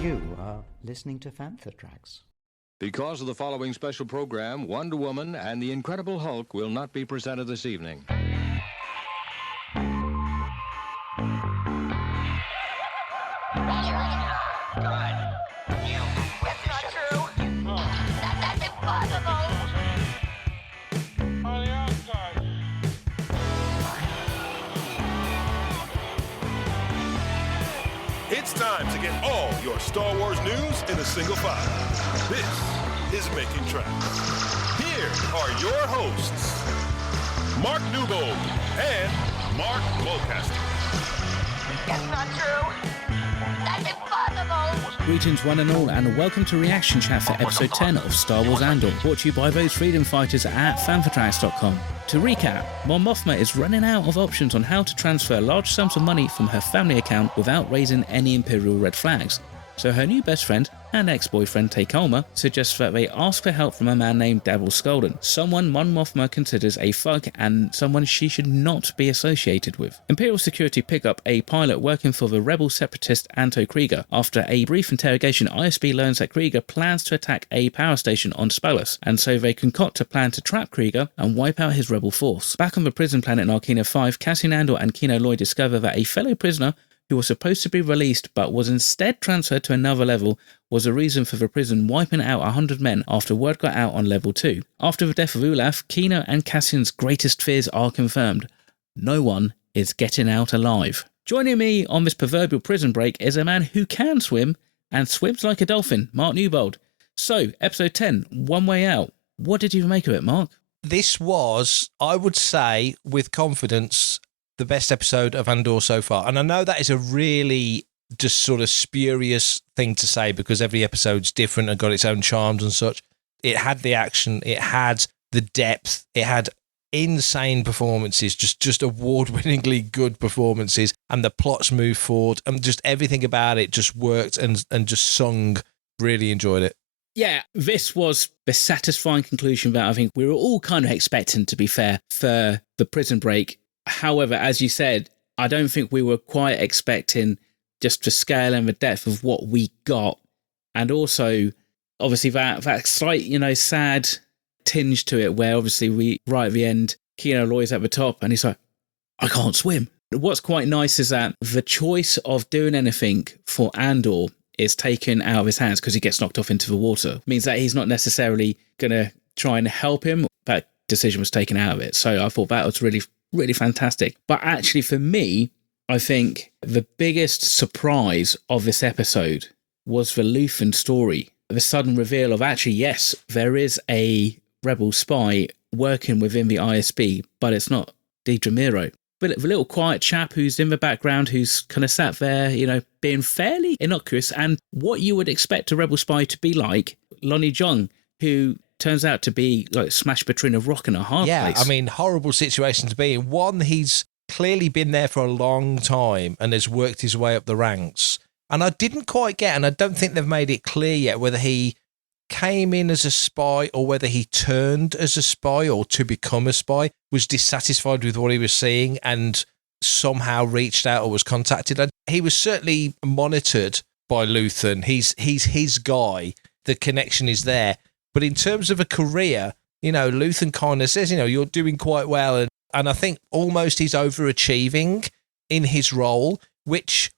You are listening to Fantha Tracks. Because of the following special program, Wonder Woman and the Incredible Hulk will not be presented this evening. It's time to get all your Star Wars news in a single file. This is Making Tracks. Here are your hosts, Mark Newbold and Mark Mulcaster. That's not true. That's impossible. Greetings one and all, and welcome to Reaction Chat for episode 10 of Star Wars Andor, brought to you by those freedom fighters at fanfortracks.com. To recap, Mon Mothma is running out of options on how to transfer large sums of money from her family account without raising any Imperial red flags. So her new best friend and ex-boyfriend Takeoma suggests that they ask for help from a man named Davil Skolden, someone Mon Mothma considers a thug and someone she should not be associated with. Imperial security pick up a pilot working for the rebel separatist Anto Krieger. After a brief interrogation, ISB learns that Krieger plans to attack a power station on Spalus, and so they concoct a plan to trap Krieger and wipe out his rebel force. Back on the prison planet Narkina 5, Cassian Andor and Kino Loy discover that a fellow prisoner who was supposed to be released but was instead transferred to another level was a reason for the prison wiping out 100 men after word got out on level 2. After the death of Ulaf, Kino and Cassian's greatest fears are confirmed. No one is getting out alive. Joining me on this proverbial prison break is a man who can swim and swims like a dolphin, Mark Newbold. So, episode 10, One Way Out. What did you make of it, Mark? This was, I would say, with confidence, the best episode of Andor so far. And I know that is a really just sort of spurious thing to say because every episode's different and got its own charms and such. It had the action, it had the depth, it had insane performances, just award-winningly good performances, and the plots moved forward, and just everything about it just worked and just sung. Really enjoyed it. Yeah, this was the satisfying conclusion that I think we were all kind of expecting, to be fair, for the prison break. However, as you said, I don't think we were quite expecting just the scale and the depth of what we got. And also, obviously, that slight, sad tinge to it where obviously we, right at the end, Kino Loy's at the top and he's like, I can't swim. What's quite nice is that the choice of doing anything for Andor is taken out of his hands because he gets knocked off into the water. It means that he's not necessarily going to try and help him. That decision was taken out of it. So I thought that was really fantastic. But actually, for me, I think the biggest surprise of this episode was the Luthen story. The sudden reveal of actually, yes, there is a rebel spy working within the ISB, but it's not Deidre Miro. But the little quiet chap who's in the background, who's kind of sat there, being fairly innocuous, and what you would expect a rebel spy to be like, Lonnie Jong, who turns out to be like smash between a rock and a hard place. Yeah, I mean, horrible situation to be in. One, he's clearly been there for a long time and has worked his way up the ranks. And I didn't quite get, and I don't think they've made it clear yet, whether he came in as a spy or whether he turned as a spy or to become a spy, was dissatisfied with what he was seeing and somehow reached out or was contacted. And he was certainly monitored by Luthen. He's his guy. The connection is there. But in terms of a career, Luthen kind of says, you're doing quite well. And I think almost he's overachieving in his role, which,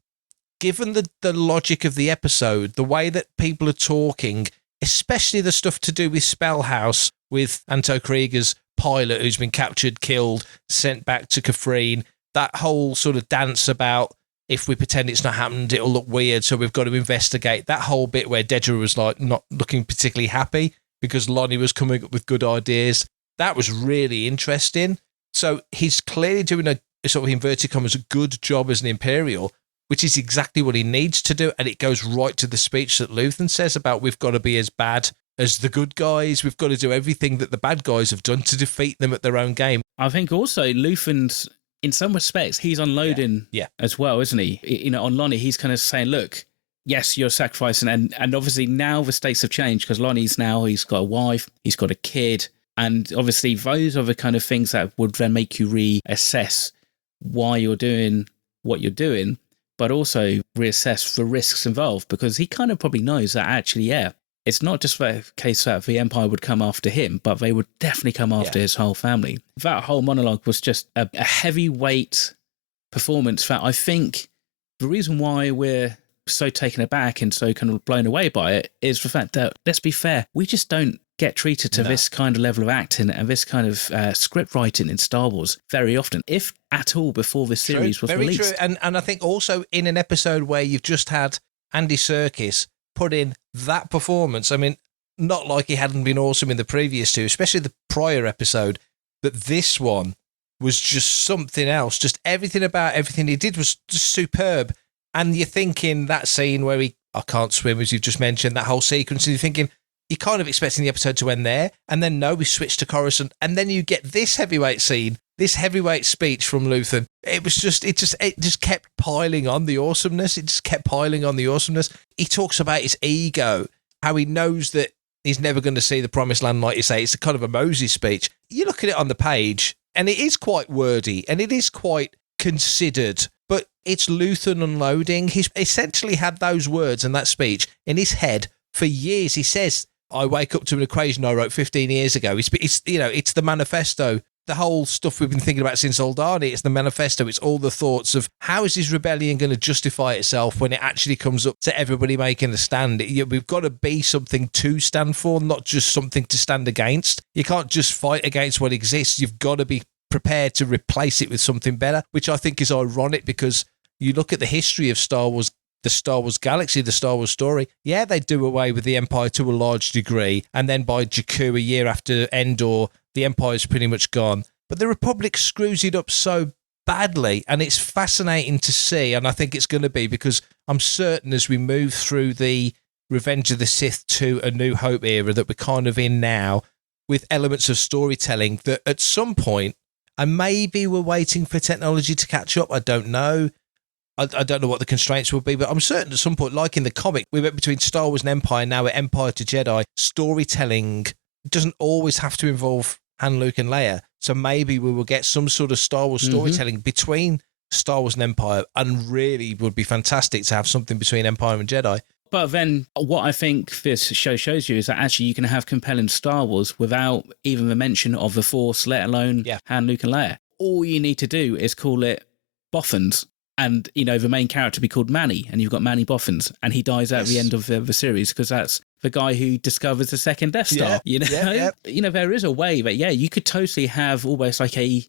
given the logic of the episode, the way that people are talking, especially the stuff to do with Spellhouse, with Anto Krieger's pilot who's been captured, killed, sent back to Kafrene, that whole sort of dance about if we pretend it's not happened, it'll look weird, so we've got to investigate. That whole bit where Dedra was like not looking particularly happy because Lonnie was coming up with good ideas, that was really interesting. So he's clearly doing a sort of inverted commas a good job as an Imperial, which is exactly what he needs to do. And it goes right to the speech that Luthen says about we've got to be as bad as the good guys. We've got to do everything that the bad guys have done to defeat them at their own game. I think also Luthen's, in some respects, he's unloading as well, isn't he? On Lonnie, he's kind of saying, look, yes, you're sacrificing. And obviously now the stakes have changed because Lonnie's now, he's got a wife, he's got a kid. And obviously those are the kind of things that would then make you reassess why you're doing what you're doing. but also reassess the risks involved, because he kind of probably knows that actually, yeah, it's not just a case that the Empire would come after him, but they would definitely come after his whole family. That whole monologue was just a heavyweight performance that I think the reason why we're so taken aback and so kind of blown away by it is the fact that, let's be fair, we just don't get treated to this kind of level of acting and this kind of script writing in Star Wars very often, if at all, before the series was released. Very true. And I think also in an episode where you've just had Andy Serkis put in that performance, I mean, not like he hadn't been awesome in the previous two, especially the prior episode, but this one was just something else. Just everything about everything he did was just superb. And you're thinking that scene where I can't swim, as you've just mentioned, that whole sequence, and you're thinking, you're kind of expecting the episode to end there, and then no, we switch to Coruscant, and then you get this heavyweight scene, this heavyweight speech from Luthen. It just kept piling on the awesomeness. It just kept piling on the awesomeness. He talks about his ego, how he knows that he's never going to see the promised land, like you say. It's a kind of a Moses speech. You look at it on the page, and it is quite wordy, and it is quite considered, but it's Luthen unloading. He's essentially had those words and that speech in his head for years. He says, I wake up to an equation I wrote 15 years ago. It's the manifesto, the whole stuff we've been thinking about since Aldani. It's the manifesto. It's all the thoughts of how is this rebellion going to justify itself when it actually comes up to everybody making a stand. We've got to be something to stand for, not just something to stand against. You can't just fight against what exists. You've got to be prepared to replace it with something better, which I think is ironic because you look at the history of Star Wars, the Star Wars galaxy, the Star Wars story. Yeah, they do away with the Empire to a large degree, and then by Jakku, a year after Endor, the Empire's pretty much gone. But the Republic screws it up so badly, and it's fascinating to see, and I think it's going to be, because I'm certain as we move through the Revenge of the Sith to A New Hope era that we're kind of in now, with elements of storytelling, that at some point, and maybe we're waiting for technology to catch up, I don't know. I don't know what the constraints will be, but I'm certain at some point, like in the comic, we went between Star Wars and Empire, now we're Empire to Jedi. Storytelling doesn't always have to involve Han, Luke, and Leia. So maybe we will get some sort of Star Wars storytelling between Star Wars and Empire, and really would be fantastic to have something between Empire and Jedi. But then what I think this show shows you is that actually you can have compelling Star Wars without even the mention of the Force, let alone Han, Luke, and Leia. All you need to do is call it Boffins. And, the main character be called Manny, and you've got Manny Boffins, and he dies at the end of the series because that's the guy who discovers the second Death Star. There is a way that, you could totally have almost like a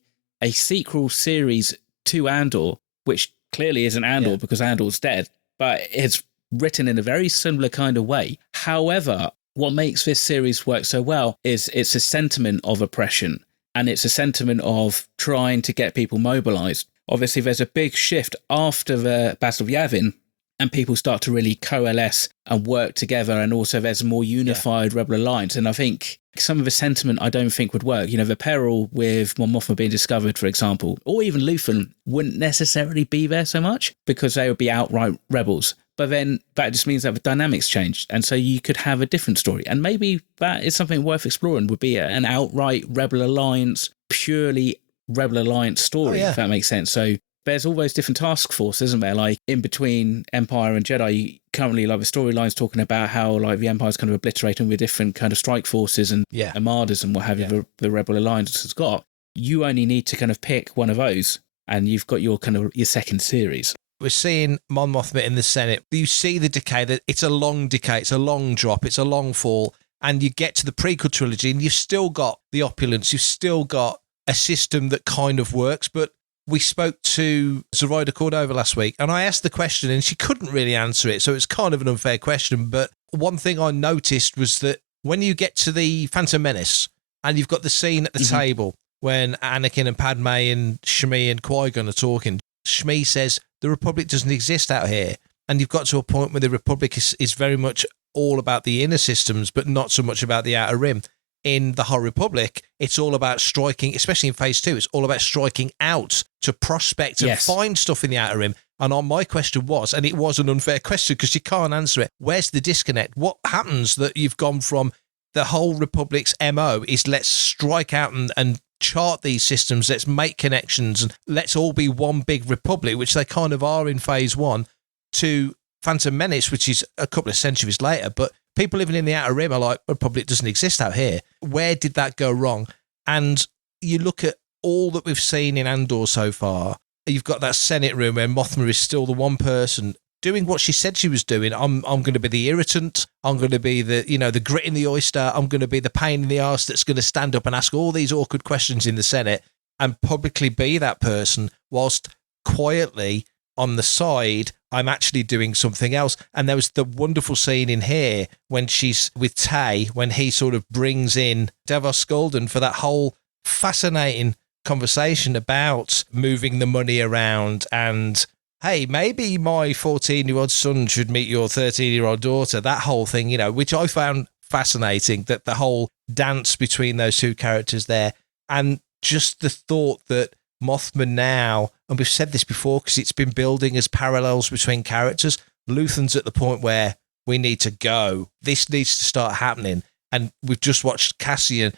sequel series to Andor, which clearly isn't Andor because Andor's dead, but it's written in a very similar kind of way. However, what makes this series work so well is it's a sentiment of oppression, and it's a sentiment of trying to get people mobilized. Obviously, there's a big shift after the Battle of Yavin, and people start to really coalesce and work together, and also there's a more unified Rebel Alliance. And I think some of the sentiment I don't think would work. The peril with Mon Mothma being discovered, for example, or even Luthen wouldn't necessarily be there so much because they would be outright rebels. But then that just means that the dynamics changed, and so you could have a different story. And maybe that is something worth exploring, would be an outright Rebel Alliance, purely Rebel Alliance story, if that makes sense. So there's all those different task forces, isn't there? Like in between Empire and Jedi, currently like the storylines talking about how like the Empire's kind of obliterating with different kind of strike forces and armadas and what have you the Rebel Alliance has got. You only need to kind of pick one of those, and you've got your second series. We're seeing Mon Mothma in the Senate. You see the decay. That it's a long decay. It's a long drop. It's a long fall. And you get to the prequel trilogy, and you've still got the opulence. You've still got a system that kind of works. But we spoke to Zoraida Cordova last week, and I asked the question, and she couldn't really answer it. So it's kind of an unfair question. But one thing I noticed was that when you get to the Phantom Menace, and you've got the scene at the table when Anakin and Padme and Shmi and Qui-Gon are talking, Shmi says, the Republic doesn't exist out here. And you've got to a point where the Republic is very much all about the inner systems, but not so much about the outer rim. In the High Republic, it's all about striking, especially in Phase 2, it's all about striking out to prospect and find stuff in the outer rim. And my question was, and it was an unfair question because you can't answer it, where's the disconnect? What happens that you've gone from the whole Republic's MO is let's strike out and chart these systems, let's make connections, and let's all be one big republic, which they kind of are in phase 1, to Phantom Menace, which is a couple of centuries later. But people living in the Outer Rim are like, well, probably it doesn't exist out here. Where did that go wrong? And you look at all that we've seen in Andor so far. You've got that Senate room where Mothma is still the one person doing what she said she was doing. I'm going to be the irritant. I'm going to be the grit in the oyster. I'm going to be the pain in the arse that's going to stand up and ask all these awkward questions in the Senate and publicly be that person, whilst quietly on the side, I'm actually doing something else. And there was the wonderful scene in here when she's with Tay, when he sort of brings in Davos Skolden for that whole fascinating conversation about moving the money around and, hey, maybe my 14-year-old son should meet your 13-year-old daughter, that whole thing, which I found fascinating, that the whole dance between those two characters there. And just the thought that Mothma now, and we've said this before because it's been building as parallels between characters, Luthen's at the point where we need to go. This needs to start happening. And we've just watched Cassian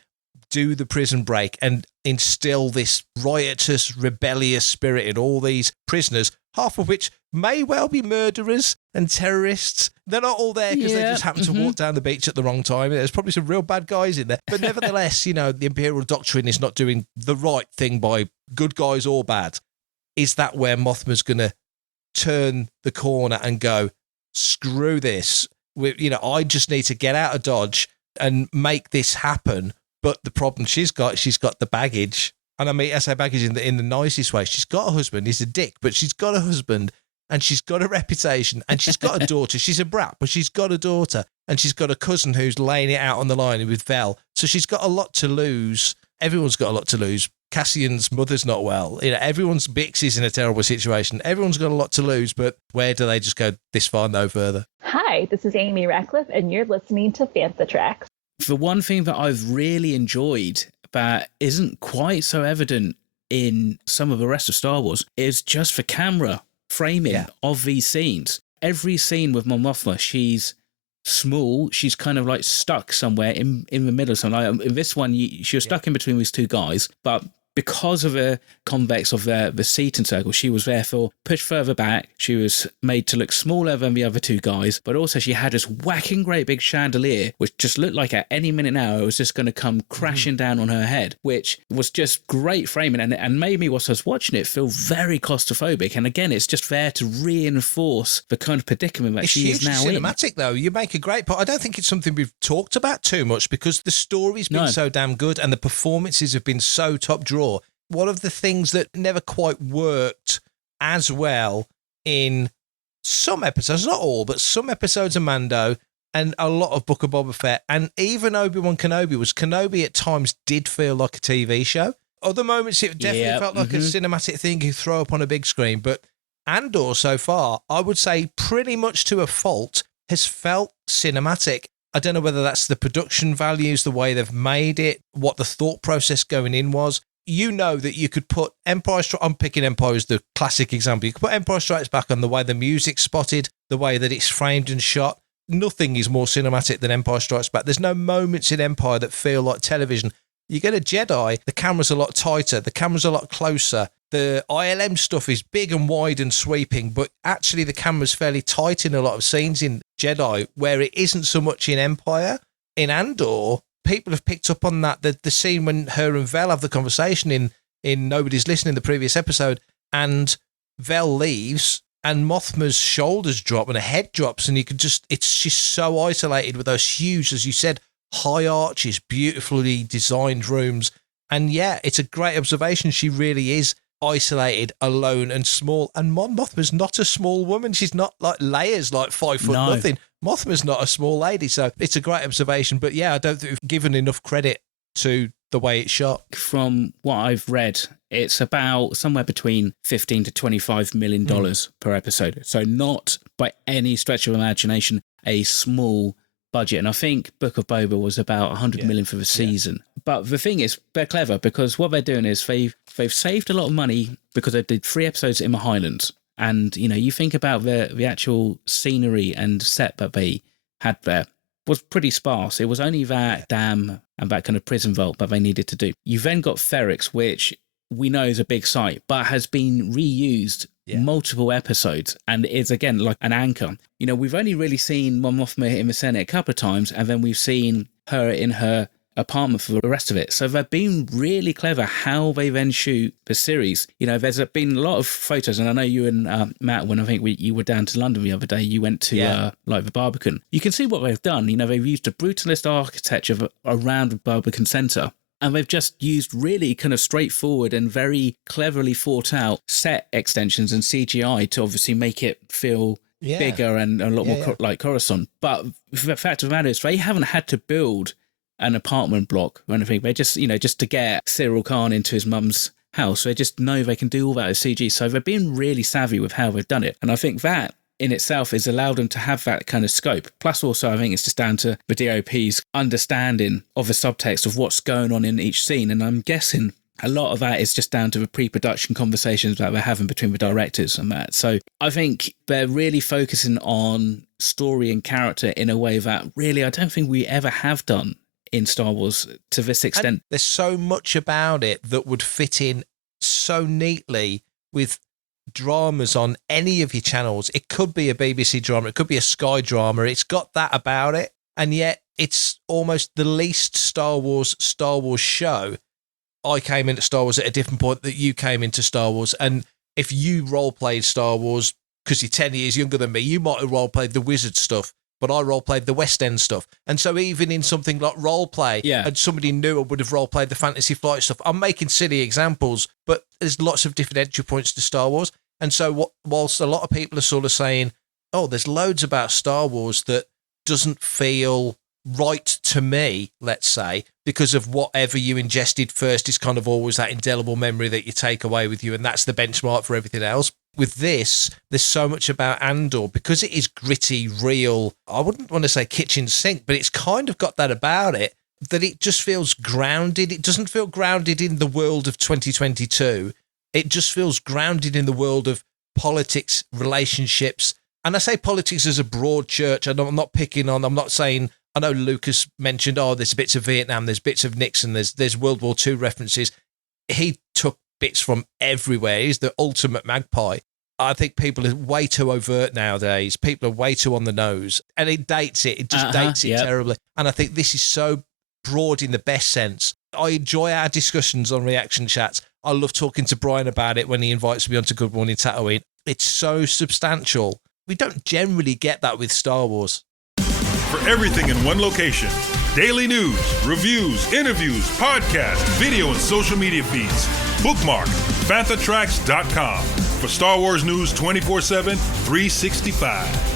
do the prison break and instill this riotous, rebellious spirit in all these prisoners, half of which may well be murderers and terrorists. They're not all there because they just happen to walk down the beach at the wrong time. There's probably some real bad guys in there. But nevertheless, the Imperial Doctrine is not doing the right thing by good guys or bad. Is that where Mothma's going to turn the corner and go, screw this? I just need to get out of Dodge and make this happen. But the problem she's got the baggage. And I say baggage in the nicest way. She's got a husband. He's a dick, but she's got a husband and she's got a reputation and she's got a daughter. She's a brat, but she's got a daughter and she's got a cousin who's laying it out on the line with Vel. So she's got a lot to lose. Everyone's got a lot to lose. Cassian's mother's not well. Everyone's Bix is in a terrible situation. Everyone's got a lot to lose, but where do they just go this far, no further? Hi, this is Amy Ratcliffe, and you're listening to Fantha Tracks. The one thing that I've really enjoyed that isn't quite so evident in some of the rest of Star Wars is just the camera framing of these scenes. Every scene with Mon Mothma, she's small, she's kind of like stuck somewhere in the middle of something. Like, in this one, she was stuck in between these two guys, but because of the convex of the seat and circle, she was therefore pushed further back. She was made to look smaller than the other two guys, but also she had this whacking great big chandelier, which just looked like at any minute now it was just going to come crashing down on her head, which was just great framing and made me, whilst I was watching it, feel very claustrophobic. And again, it's just there to reinforce the kind of predicament that she is now in. It's cinematic, though. You make a great point. I don't think it's something we've talked about too much because the story's been so damn good and the performances have been so top draw. One of the things that never quite worked as well in some episodes, not all, but some episodes of Mando and a lot of Book of Boba Fett, and even Obi-Wan Kenobi at times did feel like a TV show. Other moments it definitely felt like a cinematic thing you throw up on a big screen, but Andor so far, I would say pretty much to a fault, has felt cinematic. I don't know whether that's the production values, the way they've made it, what the thought process going in was. That you could put I'm picking Empire as the classic example. You could put Empire Strikes Back on the way the music's spotted, the way that it's framed and shot. Nothing is more cinematic than Empire Strikes Back. There's no moments in Empire that feel like television. You get a Jedi, the camera's a lot tighter, the camera's a lot closer. The ILM stuff is big and wide and sweeping, but actually the camera's fairly tight in a lot of scenes in Jedi, where it isn't so much in Empire. In Andor, people have picked up on that. The scene when her and Vel have the conversation in Nobody's Listening, the previous episode, and Vel leaves and Mothma's shoulders drop and her head drops, and she's so isolated with those huge, as you said, high arches, beautifully designed rooms. And yeah, it's a great observation. She really is isolated, alone and small. And Mon Mothma's not a small woman. She's not like Leia's like 5 foot nothing. Mothma's not a small lady. So it's a great observation. But yeah, I don't think we've given enough credit to the way it's shot. From what I've read, it's about somewhere between $15 to $25 million per episode. So not by any stretch of imagination a small budget. And I think Book of Boba was about 100 million for the season. But the thing is, they're clever because what they're doing is they've saved a lot of money because they did 3 episodes in the Highlands. And, you think about the actual scenery and set that they had there. was pretty sparse. It was only that dam and that kind of prison vault that they needed to do. You then got Ferrix, which we know is a big site, but has been reused multiple episodes and is, again, like an anchor. You know, we've only really seen Mon Mothma in the Senate a couple of times, and then we've seen her in her apartment for the rest of it. So they've been really clever how they then shoot the series. You know, there's been a lot of photos, and I know you and Matt, when I think you were down to London the other day, you went to like the Barbican. You can see what they've done. You know, they've used a brutalist architecture around the Barbican Centre, and they've just used really kind of straightforward and very cleverly thought out set extensions and CGI to obviously make it feel bigger and a lot more like Coruscant. But the fact of the matter is, they haven't had to build an apartment block or anything. They just, you know, just to get Cyril Khan into his mum's house, they just know they can do all that as CG. So they've been really savvy with how they've done it. And I think that in itself has allowed them to have that kind of scope. Plus also, I think it's just down to the DOP's understanding of the subtext of what's going on in each scene. And I'm guessing a lot of that is just down to the pre-production conversations that they're having between the directors and that. So I think they're really focusing on story and character in a way that really I don't think we ever have done in Star Wars to this extent. And there's so much about it that would fit in so neatly with dramas on any of your channels. It could be a BBC drama, it could be a Sky drama. It's got that about it, and yet it's almost the least Star Wars show. I came into Star Wars at a different point that you came into Star Wars, and if you role-played Star Wars because you're 10 years younger than me, you might have role-played the Wizard stuff, but I role-played the West End stuff. And so even in something like role-play, and somebody new would have role-played the Fantasy Flight stuff. I'm making silly examples, but there's lots of different entry points to Star Wars. And so whilst a lot of people are sort of saying, oh, there's loads about Star Wars that doesn't feel right to me, let's say, because of whatever you ingested first is kind of always that indelible memory that you take away with you, and that's the benchmark for everything else. With this, there's so much about Andor, because it is gritty, real, I wouldn't want to say kitchen sink, but it's kind of got that about it, that it just feels grounded. It doesn't feel grounded in the world of 2022. It just feels grounded in the world of politics, relationships. And I say politics as a broad church. I'm not picking on, I'm not saying, I know Lucas mentioned, oh, there's bits of Vietnam, there's bits of Nixon, there's World War II references. He took bits from everywhere. He's the ultimate magpie. I think people are way too overt nowadays. People are way too on the nose. And it dates it. It just dates it terribly. And I think this is so broad in the best sense. I enjoy our discussions on reaction chats. I love talking to Brian about it when he invites me onto Good Morning Tatooine. It's so substantial. We don't generally get that with Star Wars. For everything in one location, daily news, reviews, interviews, podcasts, video, and social media feeds, bookmark FanthaTracks.com for Star Wars news 24/7, 365.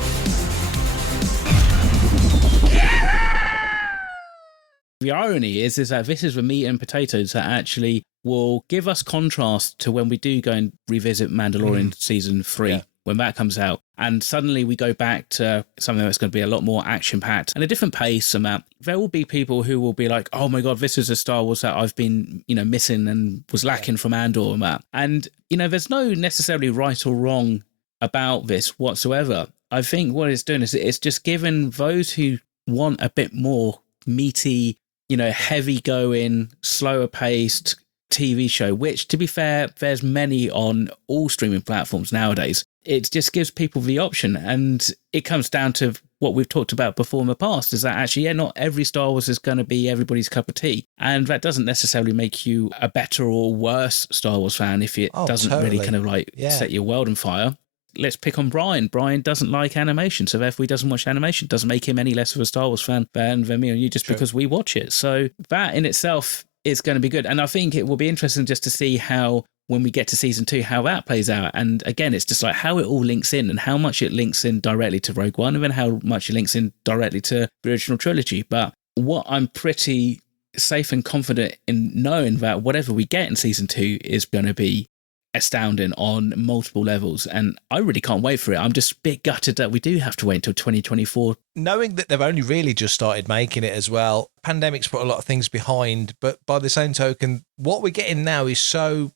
The irony is that this is the meat and potatoes that actually will give us contrast to when we do go and revisit Mandalorian season 3, when that comes out. And suddenly we go back to something that's going to be a lot more action-packed and a different pace. And that there will be people who will be like, oh my God, this is a Star Wars that I've been, missing and was lacking from Andor and that. And, there's no necessarily right or wrong about this whatsoever. I think what it's doing is it's just giving those who want a bit more meaty, heavy going, slower paced TV show, which, to be fair, there's many on all streaming platforms nowadays. It just gives people the option. And it comes down to what we've talked about before in the past, is that actually, not every Star Wars is going to be everybody's cup of tea. And that doesn't necessarily make you a better or worse Star Wars fan if it doesn't really kind of set your world on fire. Let's pick on Brian. Brian doesn't like animation, so therefore he doesn't watch animation. Doesn't make him any less of a Star Wars fan than me and you just because we watch it. So that in itself is going to be good. And I think it will be interesting just to see how, when we get to season 2, how that plays out. And again, it's just like how it all links in and how much it links in directly to Rogue One and then how much it links in directly to the original trilogy. But what I'm pretty safe and confident in knowing that whatever we get in season 2 is going to be astounding on multiple levels, and I really can't wait for it. I'm just a bit gutted that we do have to wait until 2024. Knowing that they've only really just started making it as well, pandemic's put a lot of things behind, but by the same token, what we're getting now is so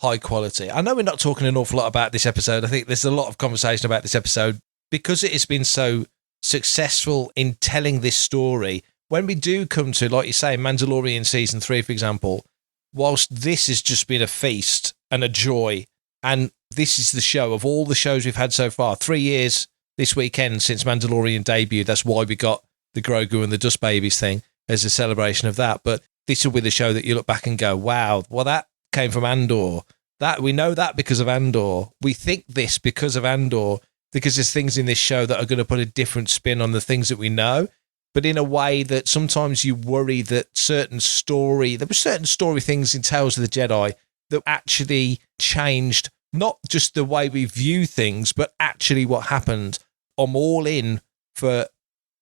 high quality. I know we're not talking an awful lot about this episode. I think there's a lot of conversation about this episode because it has been so successful in telling this story. When we do come to, like you say, Mandalorian season 3, for example, whilst this has just been a feast and a joy, and this is the show of all the shows we've had so far, 3 years this weekend since Mandalorian debuted. That's why we got the Grogu and the Dust Babies thing as a celebration of that. But this will be the show that you look back and go, wow, well, that came from Andor. That we know that because of Andor. We think this because of Andor, because there's things in this show that are going to put a different spin on the things that we know, but in a way that sometimes you worry that there were certain story things in Tales of the Jedi that actually changed not just the way we view things, but actually what happened. I'm all in for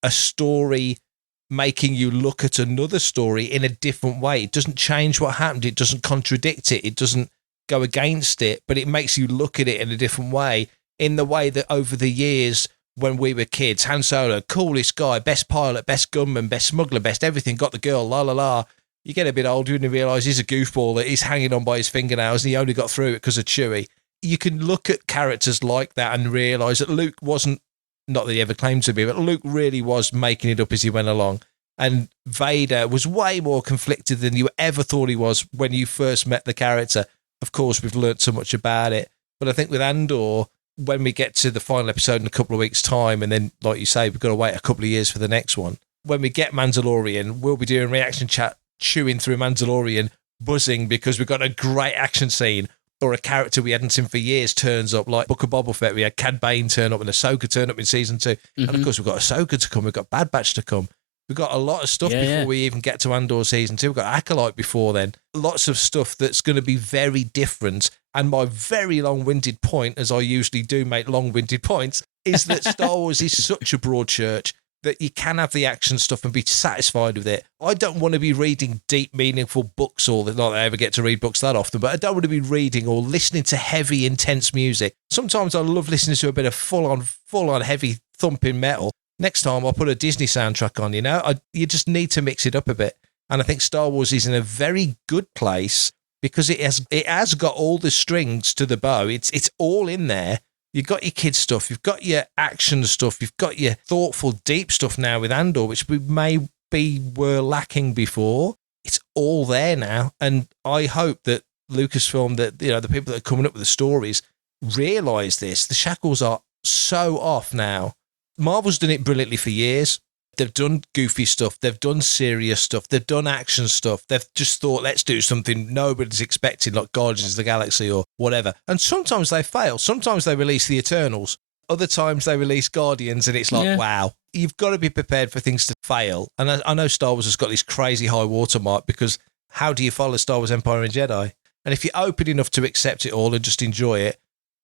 a story making you look at another story in a different way. It doesn't change what happened. It doesn't contradict it. It doesn't go against it, but it makes you look at it in a different way, in the way that over the years when we were kids, Han Solo, coolest guy, best pilot, best gunman, best smuggler, best everything, got the girl, la la la. You get a bit older and you realise he's a goofball that he's hanging on by his fingernails and he only got through it because of Chewie. You can look at characters like that and realise that Luke wasn't, not that he ever claimed to be, but Luke really was making it up as he went along. And Vader was way more conflicted than you ever thought he was when you first met the character. Of course, we've learnt so much about it. But I think with Andor, when we get to the final episode in a couple of weeks' time, and then, like you say, we've got to wait a couple of years for the next one. When we get Mandalorian, we'll be doing reaction chat, chewing through Mandalorian, buzzing because we've got a great action scene or a character we hadn't seen for years turns up, like Book of Boba Fett. We had Cad Bane turn up and Ahsoka turn up in season 2. And of course, we've got Ahsoka to come. We've got Bad Batch to come. We've got a lot of stuff before we even get to Andor season 2. We've got Acolyte before then. Lots of stuff that's going to be very different. And my very long-winded point, as I usually do make long-winded points, is that Star Wars is such a broad church that you can have the action stuff and be satisfied with it. I don't want to be reading deep, meaningful books not that I ever get to read books that often, but I don't want to be reading or listening to heavy, intense music. Sometimes I love listening to a bit of full-on heavy thumping metal. Next time I'll put a Disney soundtrack on, you just need to mix it up a bit. And I think Star Wars is in a very good place because it has got all the strings to the bow. It's all in there. You've got your kids stuff, you've got your action stuff, you've got your thoughtful, deep stuff now with Andor, which we were lacking before. It's all there now. And I hope that Lucasfilm, that the people that are coming up with the stories, realise this. The shackles are so off now. Marvel's done it brilliantly for years. They've done goofy stuff. They've done serious stuff. They've done action stuff. They've just thought, let's do something nobody's expected, like Guardians of the Galaxy or whatever. And sometimes they fail. Sometimes they release the Eternals. Other times they release Guardians and it's like, wow, you've got to be prepared for things to fail. And I know Star Wars has got this crazy high watermark because how do you follow Star Wars Empire and Jedi? And if you're open enough to accept it all and just enjoy it,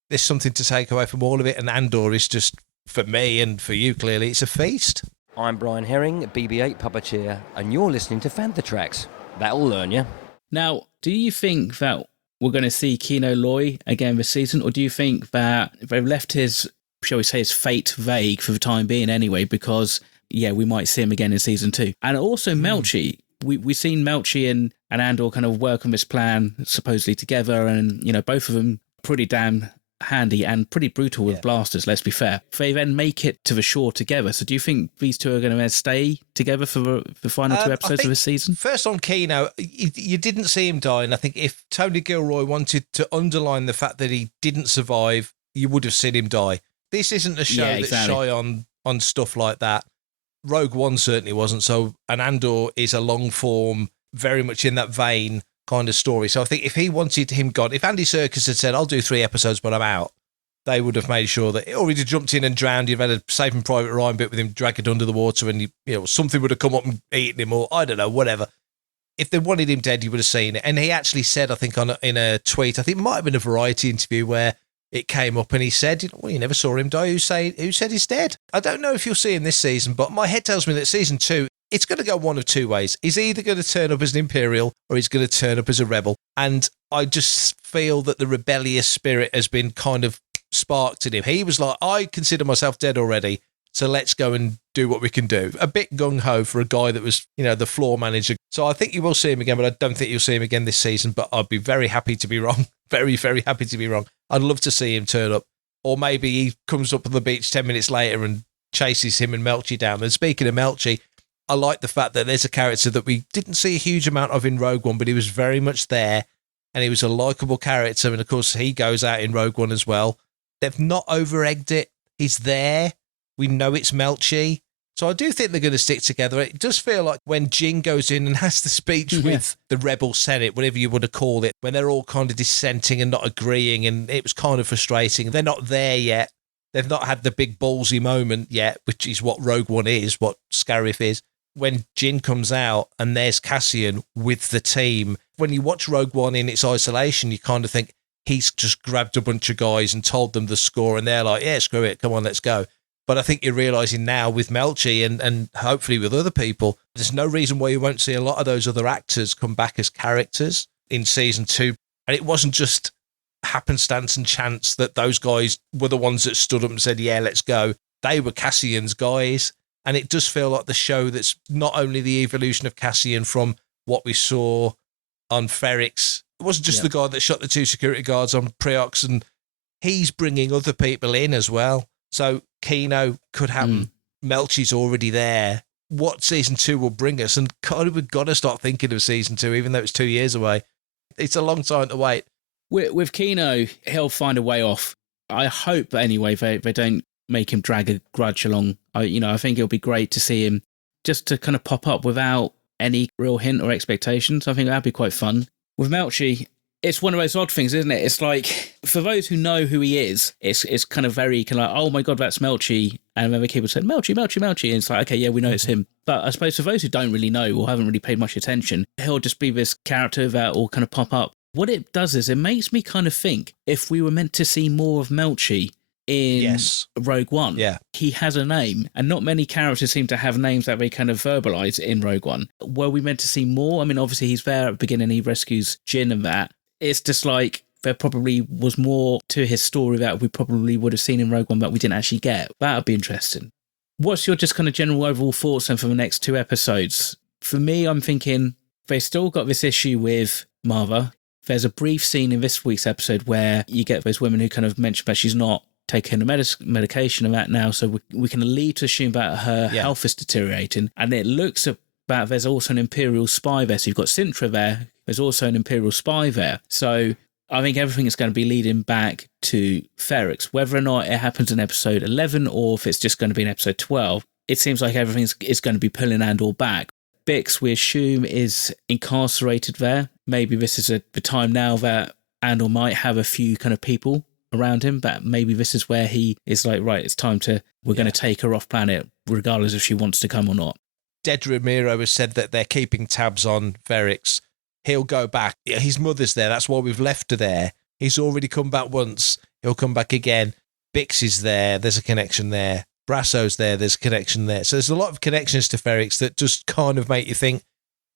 there's something to take away from all of it. And Andor is just, for me and for you, clearly, it's a feast. I'm Brian Herring, BB-8 puppeteer, and you're listening to Fantha Tracks. That'll learn you. Now, do you think that we're going to see Kino Loy again this season, or do you think that they've left his, shall we say, his fate vague for the time being anyway, because, we might see him again in season 2? And also Melchi. We've seen Melchi and Andor kind of work on this plan supposedly together, and, both of them pretty damn handy and pretty brutal with blasters, let's be fair. They then make it to the shore together. So do you think these two are going to stay together for the final 2 episodes of this season? First on Kino, you didn't see him die, and I think if Tony Gilroy wanted to underline the fact that he didn't survive, you would have seen him die. This isn't a show that's shy on stuff like that. Rogue One certainly wasn't, and Andor is a long form, very much in that vein kind of story. So I think if he wanted him gone, if Andy Serkis had said, I'll do 3 episodes, but I'm out, they would have made sure that, or he'd have jumped in and drowned. You've had a Saving Private Ryan bit with him dragged under the water and, something would have come up and eaten him, or I don't know, whatever. If they wanted him dead, you would have seen it. And he actually said, I think in a tweet, I think it might have been a Variety interview where it came up and he said, well, you never saw him die. Who said he's dead? I don't know if you'll see him this season, but my head tells me that season 2, it's going to go one of 2 ways. He's either going to turn up as an Imperial or he's going to turn up as a rebel. And I just feel that the rebellious spirit has been kind of sparked in him. He was like, I consider myself dead already, so let's go and do what we can do. A bit gung-ho for a guy that was, the floor manager. So I think you will see him again, but I don't think you'll see him again this season. But I'd be very happy to be wrong. Very, very happy to be wrong. I'd love to see him turn up. Or maybe he comes up on the beach 10 minutes later and chases him and Melchi down. And speaking of Melchi, I like the fact that there's a character that we didn't see a huge amount of in Rogue One, but he was very much there, and he was a likeable character. And of course, he goes out in Rogue One as well. They've not over-egged it. He's there. We know it's Melchi. So I do think they're going to stick together. It does feel like when Jin goes in and has the speech with the Rebel Senate, whatever you want to call it, when they're all kind of dissenting and not agreeing, and it was kind of frustrating. They're not there yet. They've not had the big ballsy moment yet, which is what Rogue One is, what Scarif is. When Jin comes out and there's Cassian with the team, when you watch Rogue One in its isolation, you kind of think he's just grabbed a bunch of guys and told them the score, and they're like, yeah, screw it, come on, let's go. But I think you're realising now with Melchi and hopefully with other people, there's no reason why you won't see a lot of those other actors come back as characters in season 2. And it wasn't just happenstance and chance that those guys were the ones that stood up and said, yeah, let's go. They were Cassian's guys. And it does feel like the show that's not only the evolution of Cassian from what we saw on Ferrix. It wasn't just the guy that shot the 2 security guards on Preox, and he's bringing other people in as well. So Kino could happen. Melchi's already there. What season 2 will bring us, and kind of we've got to start thinking of season 2, even though it's 2 years away. It's a long time to wait. With Kino, he'll find a way off. I hope, anyway, they don't make him drag a grudge along. I think it'll be great to see him just to kind of pop up without any real hint or expectations. I think that'd be quite fun. With Melchi, it's one of those odd things, isn't it? It's like, for those who know who he is, it's kind of very kind of like, oh my God, that's Melchi. And then the kid would say, Melchi. And it's like, okay, yeah, we know it's him. But I suppose for those who don't really know or haven't really paid much attention, he'll just be this character that will kind of pop up. What it does is it makes me kind of think if we were meant to see more of Melchi in Rogue One, he has a name, and not many characters seem to have names that they kind of verbalize in Rogue One. Were we meant to see more? I mean, obviously he's there at the beginning, he rescues Jin and that. It's just like there probably was more to his story that we probably would have seen in Rogue One that we didn't actually get. That would be interesting. What's your just kind of general overall thoughts then for the next 2 episodes? For me, I'm thinking they still got this issue with Marva. There's a brief scene in this week's episode where you get those women who kind of mention that she's not taking the medication and that now, so we can lead to assume that her health is deteriorating. And it looks about there's also an Imperial spy there. So you've got Sintra there. There's also an Imperial spy there. So I think everything is going to be leading back to Ferrix. Whether or not it happens in episode 11 or if it's just going to be in episode 12, it seems like everything is going to be pulling Andor back. Bix, we assume, is incarcerated there. Maybe this is the time now that Andor might have a few kind of people around him, but maybe this is where he is like, right, it's time we're going to take her off planet, regardless if she wants to come or not. Dedra Miro has said that they're keeping tabs on Ferrix. He'll go back. His mother's there. That's why we've left her there. He's already come back once. He'll come back again. Bix is there. There's a connection there. Brasso's there. There's a connection there. So there's a lot of connections to Ferrix that just kind of make you think,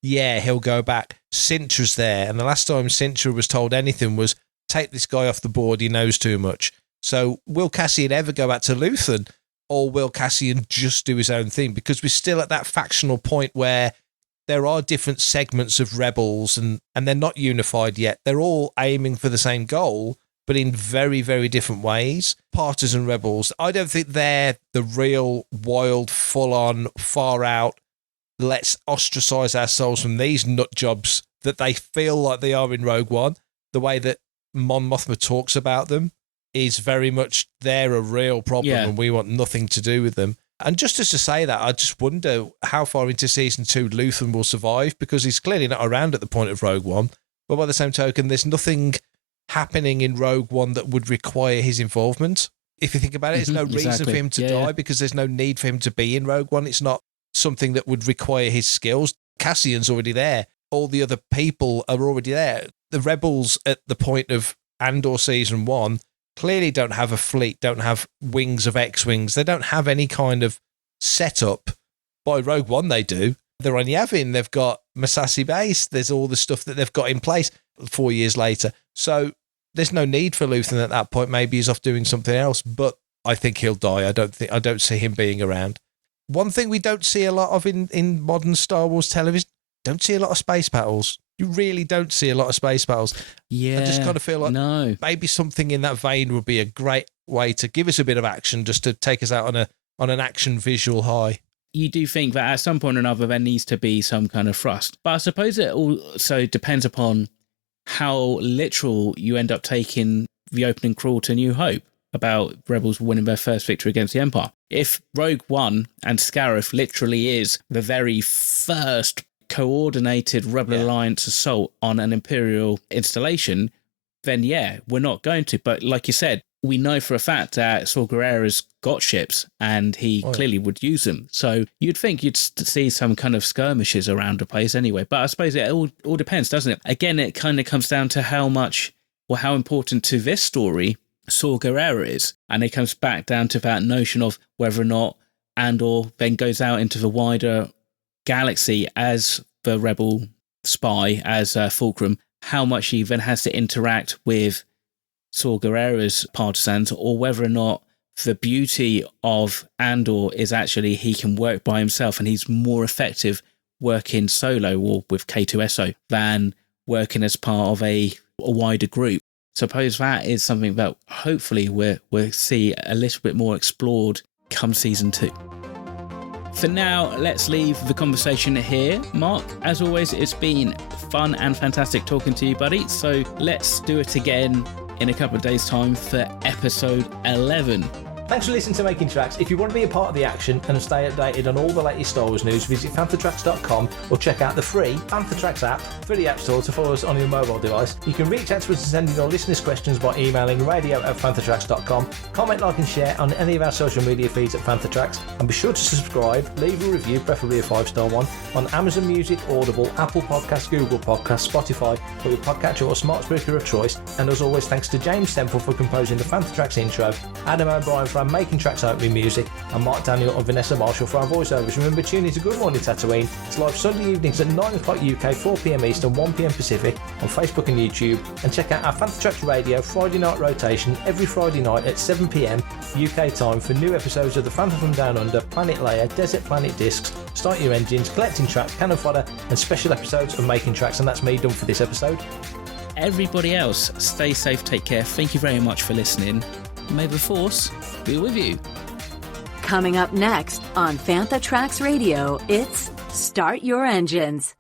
yeah, he'll go back. Sintra's there. And the last time Sintra was told anything was, take this guy off the board. He knows too much. So will Cassian ever go back to Luthen? Or will Cassian just do his own thing? Because we're still at that factional point where there are different segments of rebels and they're not unified yet. They're all aiming for the same goal, but in very, very different ways. Partisan rebels, I don't think they're the real wild, full-on, far-out, let's ostracize ourselves from these nut jobs that they feel like they are in Rogue One. The way that Mon Mothma talks about them is very much they're a real problem and we want nothing to do with them. And just as to say that, I just wonder how far into season 2 Luthen will survive, because he's clearly not around at the point of Rogue One. But by the same token, there's nothing happening in Rogue One that would require his involvement. If you think about it, there's no reason for him to die because there's no need for him to be in Rogue One. It's not something that would require his skills. Cassian's already there. All the other people are already there. The rebels at the point of Andor season 1 clearly don't have a fleet, don't have wings of X-Wings. They don't have any kind of setup. By Rogue One, they do. They're on Yavin. They've got Masasi Base. There's all the stuff that they've got in place 4 years later. So there's no need for Luthen at that point. Maybe he's off doing something else, but I think he'll die. I don't see him being around. One thing we don't see a lot of in modern Star Wars television, don't see a lot of space battles. You really don't see a lot of space battles. Yeah. I just kind of feel like maybe something in that vein would be a great way to give us a bit of action, just to take us out on a on an action visual high. You do think that at some point or another there needs to be some kind of thrust. But I suppose it also depends upon how literal you end up taking the opening crawl to New Hope about Rebels winning their first victory against the Empire. If Rogue One and Scarif literally is the very first coordinated Rebel Alliance assault on an Imperial installation, then yeah, we're not going to. But like you said, we know for a fact that Saw Gerrera's got ships and he clearly would use them. So you'd think you'd see some kind of skirmishes around the place anyway. But I suppose it all depends, doesn't it? Again, it kind of comes down to how much or how important to this story Saw Gerrera is. And it comes back down to that notion of whether or not Andor then goes out into the wider galaxy as the rebel spy, as Fulcrum, how much he then has to interact with Saw Gerrera's partisans, or whether or not the beauty of Andor is actually he can work by himself and he's more effective working solo or with K2SO than working as part of a wider group. Suppose that is something that hopefully we'll see a little bit more explored come season 2. For now, let's leave the conversation here. Mark, as always, it's been fun and fantastic talking to you, buddy. So let's do it again in a couple of days' time for episode 11. Thanks for listening to Making Tracks. If you want to be a part of the action and stay updated on all the latest Star Wars news, visit fanthatracks.com or check out the free Fanthatracks app through the App Store to follow us on your mobile device. You can reach out to us and send in your listeners' questions by emailing radio@fanthatracks.com. Comment, like and share on any of our social media feeds at Fanthatracks, and be sure to subscribe, leave a review, preferably a 5-star one, on Amazon Music, Audible, Apple Podcasts, Google Podcasts, Spotify, or your podcatcher or smart speaker of choice. And as always, thanks to James Semple for composing the Fanthatracks intro, Adam O'Brien for our Making Tracks opening music, and Mark Daniel and Vanessa Marshall for our voiceovers. Remember, tune in to Good Morning Tatooine. It's live Sunday evenings at 9 o'clock UK, 4 PM Eastern, 1 PM Pacific on Facebook and YouTube. And check out our Fanthatracks Radio Friday night rotation every Friday night at 7 PM UK time for new episodes of The Phantom from Down Under, Planet Leia, Desert Planet Discs, Start Your Engines, Collecting Tracks, Cannon Fodder, and special episodes of Making Tracks. And that's me done for this episode. Everybody else, stay safe, take care. Thank you very much for listening. May the Force be with you. Coming up next on Fanthatracks Radio, it's Start Your Engines.